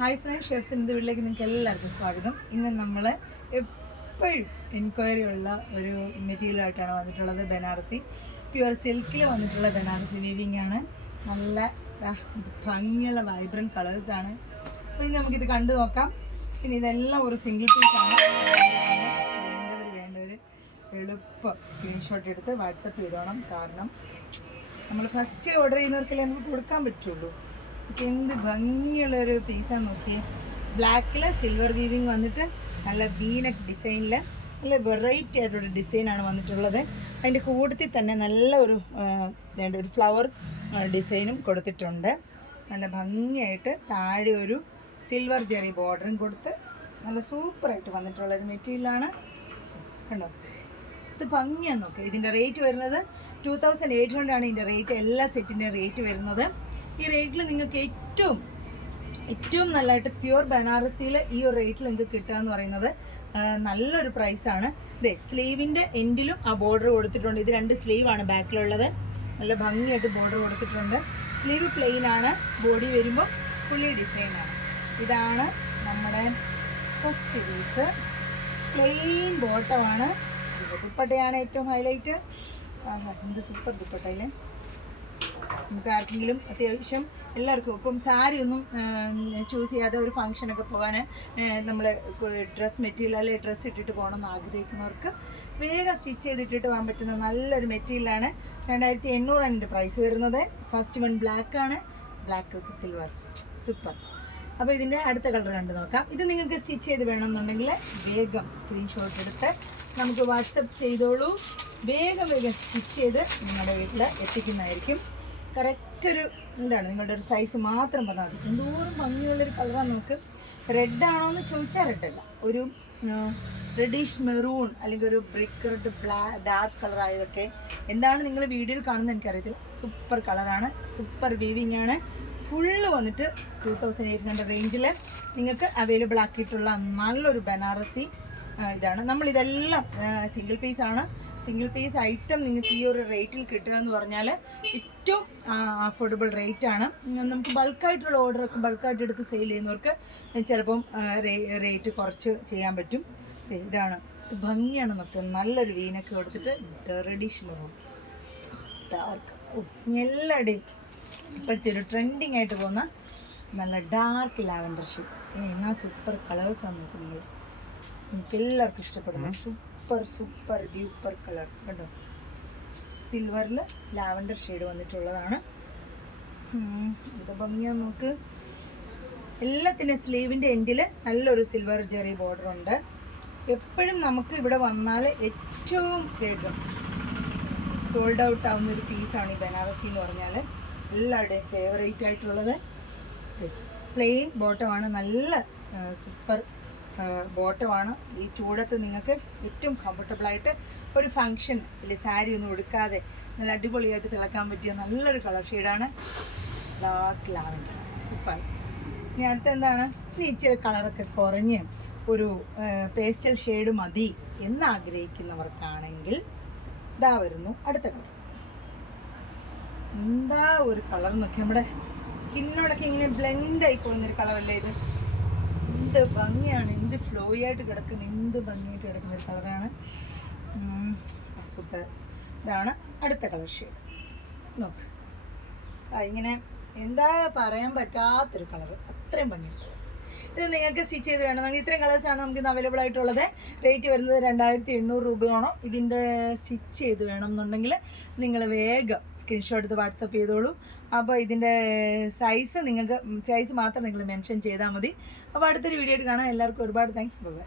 Hi friends, ഷെഫ്സിൻ്റെ വീട്ടിലേക്ക് നിങ്ങൾക്ക് എല്ലാവർക്കും സ്വാഗതം. ഇന്ന് നമ്മൾ എപ്പോഴും എൻക്വയറി ഉള്ള ഒരു മെറ്റീരിയലായിട്ടാണ് വന്നിട്ടുള്ളത്. ബനാറസി പ്യുവർ സിൽക്കിൽ വന്നിട്ടുള്ള ബനാറസി വീവിങ് ആണ്. നല്ല ഭംഗിയുള്ള വൈബ്രൻറ്റ് കളേഴ്സാണ്. അപ്പോൾ ഇനി നമുക്കിത് കണ്ടു നോക്കാം. പിന്നെ ഇതെല്ലാം ഒരു സിംഗിൾ പീസാണ്. വേണ്ടവർ എളുപ്പം സ്ക്രീൻഷോട്ട് എടുത്ത് വാട്സപ്പ് ചെയ്തോണം. കാരണം നമ്മൾ ഫസ്റ്റ് ഓർഡർ ചെയ്യുന്നവർക്കല്ലേ നമുക്ക് കൊടുക്കാൻ പറ്റുള്ളൂ. എന്ത് ഭംഗിയുള്ളൊരു പീസാണ് നോക്കിയേ. ബ്ലാക്കിൽ സിൽവർ വീവിങ് വന്നിട്ട് നല്ല വീനക്ക് ഡിസൈനിൽ നല്ല വെറൈറ്റി ആയിട്ടൊരു ഡിസൈനാണ് വന്നിട്ടുള്ളത്. അതിൻ്റെ കൂട്ടത്തിൽ തന്നെ നല്ല ഒരു ഫ്ലവർ ഡിസൈനും കൊടുത്തിട്ടുണ്ട്. നല്ല ഭംഗിയായിട്ട് താഴെ ഒരു സിൽവർ ജെറി ബോർഡറും കൊടുത്ത് നല്ല സൂപ്പറായിട്ട് വന്നിട്ടുള്ളൊരു മെറ്റീരിയലാണ്. കണ്ടോ, ഇത് ഭംഗിയാന്ന് നോക്കുക. ഇതിൻ്റെ റേറ്റ് വരുന്നത് 2800 ആണ്. ഇതിൻ്റെ റേറ്റ്, എല്ലാ സെറ്റിൻ്റെയും റേറ്റ് വരുന്നത്. ഈ റേറ്റിൽ നിങ്ങൾക്ക് ഏറ്റവും നല്ലതായിട്ട് പ്യുവർ ബനാറസിയിൽ ഈ ഒരു റേറ്റിൽ നിങ്ങൾക്ക് കിട്ടുക എന്ന് പറയുന്നത് നല്ലൊരു പ്രൈസാണ്. ഇതേ സ്ലീവിൻ്റെ എൻഡിലും ആ ബോർഡർ കൊടുത്തിട്ടുണ്ട്. ഇത് 2 സ്ലീവാണ് ബാക്കിലുള്ളത്. നല്ല ഭംഗിയായിട്ട് ബോർഡർ കൊടുത്തിട്ടുണ്ട്. സ്ലീവ് പ്ലെയിൻ ആണ്, ബോഡി വരുമ്പോൾ ഫുള്ളി ഡിസൈനാണ്. ഇതാണ് നമ്മുടെ ഫസ്റ്റ് പീസ്. പ്ലെയിൻ ബോട്ടമാണ്. ദുപ്പട്ടയാണ് ഏറ്റവും ഹൈലൈറ്റ്. എന്ത് സൂപ്പർ ദുപ്പട്ടയിൽ. നമുക്ക് ആർക്കെങ്കിലും അത്യാവശ്യം എല്ലാവർക്കും ഇപ്പം സാരി ഒന്നും ചൂസ് ചെയ്യാതെ ഒരു ഫംഗ്ഷനൊക്കെ പോകാൻ നമ്മൾ ഡ്രസ് മെറ്റീരിയൽ അല്ലെങ്കിൽ ഡ്രസ്സ് ഇട്ടിട്ട് പോകണമെന്ന് ആഗ്രഹിക്കുന്നവർക്ക് വേഗം സ്റ്റിച്ച് ചെയ്തിട്ടിട്ട് പോകാൻ പറ്റുന്ന നല്ലൊരു മെറ്റീരിയലാണ്. 2800 ആണ് ഇതിൻ്റെ പ്രൈസ് വരുന്നത്. ഫസ്റ്റ് വൺ ബ്ലാക്കാണ്, ബ്ലാക്ക് വിത്ത് സിൽവർ. സൂപ്പർ. അപ്പോൾ ഇതിൻ്റെ അടുത്ത കളർ കണ്ട് നോക്കാം. ഇത് നിങ്ങൾക്ക് സ്റ്റിച്ച് ചെയ്ത് വേണമെന്നുണ്ടെങ്കിൽ വേഗം സ്ക്രീൻഷോട്ട് എടുത്ത് നമുക്ക് വാട്സപ്പ് ചെയ്തോളൂ. വേഗം സ്റ്റിച്ച് ചെയ്ത് നിങ്ങളുടെ വീട്ടിൽ എത്തിക്കുന്നതായിരിക്കും. കറക്റ്റൊരു എന്താണ് നിങ്ങളുടെ ഒരു സൈസ് മാത്രം പറഞ്ഞാൽ മതി. എന്തോരം ഭംഗിയുള്ളൊരു കളറാണ്. നമുക്ക് റെഡാണോ എന്ന് ചോദിച്ചാൽ റെഡല്ല, ഒരു റെഡിഷ് മെറൂൺ അല്ലെങ്കിൽ ഒരു ബ്രിക്ക് റെഡ് ഡാർക്ക് കളർ ആയതൊക്കെ എന്താണ് നിങ്ങൾ വീഡിയോയിൽ കാണുന്നത് എനിക്കറിയത്തില്ല. സൂപ്പർ കളറാണ്, സൂപ്പർ വീവിങ് ആണ്. ഫുള്ള് വന്നിട്ട് 2800 റേഞ്ചിൽ നിങ്ങൾക്ക് അവൈലബിൾ ആക്കിയിട്ടുള്ള നല്ലൊരു ബനാറസി ഇതാണ്. നമ്മളിതെല്ലാം സിംഗിൾ പീസാണ്. സിംഗിൾ പീസ് ഐറ്റം നിങ്ങൾക്ക് ഈ ഒരു റേറ്റിൽ കിട്ടുക എന്ന് പറഞ്ഞാൽ ഏറ്റവും അഫോർഡബിൾ റേറ്റാണ്. നമുക്ക് ബൾക്കായിട്ടുള്ള ഓർഡറൊക്കെ ബൾക്കായിട്ട് എടുത്ത് സെയിൽ ചെയ്യുന്നവർക്ക് ചിലപ്പം റേറ്റ് കുറച്ച് ചെയ്യാൻ പറ്റും. ഇതാണ്, ഭംഗിയാണ് നോക്കുക. നല്ലൊരു വീനൊക്കെ കൊടുത്തിട്ട് റെഡിഷ് മെറൂൺ ഡാർക്ക്. എല്ലാവരുടെയും ഇപ്പോഴത്തെ ഒരു ട്രെൻഡിങ് ആയിട്ട് പോകുന്ന നല്ല ഡാർക്ക് ലാവൻഡർ ഷെയ്ഡ്. എന്നാ സൂപ്പർ കളേഴ്സാണ് നോക്കുന്നത്. എനിക്ക് എല്ലാവർക്കും ഇഷ്ടപ്പെടുന്ന സൂപ്പർ ഡ്യൂപ്പർ കളർ കണ്ടോ. സിൽവറിൽ ലാവൻഡർ ഷെയ്ഡ് വന്നിട്ടുള്ളതാണ്. ഇത് ഭംഗിയാന്ന് നോക്ക്. എല്ലാത്തിനും സ്ലീവിൻ്റെ എൻഡിൽ നല്ലൊരു സിൽവർ ജെറി ബോർഡർ ഉണ്ട്. എപ്പോഴും നമുക്ക് ഇവിടെ വന്നാൽ ഏറ്റവും വേഗം സോൾഡ് ഔട്ട് ആവുന്ന ഒരു പീസാണ് ഈ ബനാറസി എന്ന് പറഞ്ഞാൽ. എല്ലാവരുടെയും ഫേവറേറ്റ് ആയിട്ടുള്ളത്. പ്ലെയിൻ ബോട്ടമാണ്, നല്ല സൂപ്പർ ബോട്ടമാണ്. ഈ ചൂടത്ത് നിങ്ങൾക്ക് ഏറ്റവും കംഫർട്ടബിളായിട്ട് ഒരു ഫങ്ഷൻ ഇല്ല സാരി ഒന്നും എടുക്കാതെ നല്ല അടിപൊളിയായിട്ട് തിളക്കാൻ പറ്റിയ നല്ലൊരു കളർ ഷെയ്ഡാണ് ഡാർക്ക് ലാവൻഡർ. സൂപ്പർ. ഇനി അടുത്ത എന്താണ്, ഇനി ഇച്ചിരി കളറൊക്കെ കുറഞ്ഞ് ഒരു പേസ്റ്റൽ ഷെയ്ഡ് മതി എന്നാഗ്രഹിക്കുന്നവർക്കാണെങ്കിൽ ഇതാ വരുന്നു അടുത്ത കളർ. എന്താ ഒരു കളർ നോക്കി, നമ്മുടെ സ്കിന്നോടൊക്കെ ഇങ്ങനെ ബ്ലെൻഡ് ആയി പോകുന്നൊരു കളറല്ലേ ഇത്. എന്ത് ഭംഗിയാണ്, എന്ത് ഫ്ലോയി ആയിട്ട് കിടക്കുന്ന, എന്ത് ഭംഗിയായിട്ട് കിടക്കുന്ന ഒരു കളറാണ്. സൂപ്പർ. ഇതാണ് അടുത്ത കളർ ഷെയ്ഡ്. നോക്ക്, ഇങ്ങനെ എന്താ പറയാൻ പറ്റാത്തൊരു കളർ, അത്രയും ഭംഗിയുണ്ട്. ഇത് നിങ്ങൾക്ക് സ്റ്റിച്ച് ചെയ്ത് വേണമെങ്കിൽ ഇത്രയും കളേഴ്സാണ് നമുക്ക് ഇന്ന് അവൈലബിൾ ആയിട്ടുള്ളത്. റേറ്റ് വരുന്നത് 2800 രൂപയാണോ. ഇതിൻ്റെ സ്റ്റിച്ച് ചെയ്ത് വേണമെന്നുണ്ടെങ്കിൽ നിങ്ങൾ വേഗം സ്ക്രീൻഷോട്ട് എടുത്ത് വാട്സപ്പ് ചെയ്തോളൂ. അപ്പോൾ ഇതിൻ്റെ സൈസ് മാത്രം നിങ്ങൾ മെൻഷൻ ചെയ്താൽ മതി. അപ്പോൾ അടുത്തൊരു വീഡിയോ ആയിട്ട് കാണാം. എല്ലാവർക്കും ഒരുപാട് താങ്ക്സ്. ബൈ.